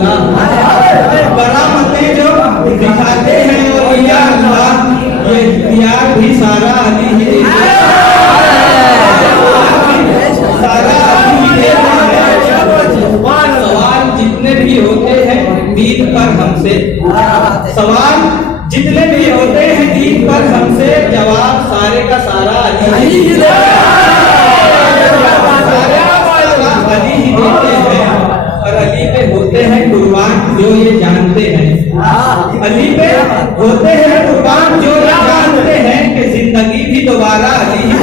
अल्लाह। करामतें जो दिखाते हैं औलिया अल्लाह, ये इख्तियार भी सारा अली ही देते हैं, सारा अली ही देते हैं। सवाल जितने भी होते हैं दीन पर हमसे, सवाल जितने भी होते हैं दीन पर हमसे, जवाब सारे का सारा अली ही देते हैं, अली ही देते हैं। और अली पे होते हैं कुर्बान जो ये जानते हैं, अली पे होते हैं कुर्बान जो ये जानते हैं कि जिंदगी भी दोबारा अली ही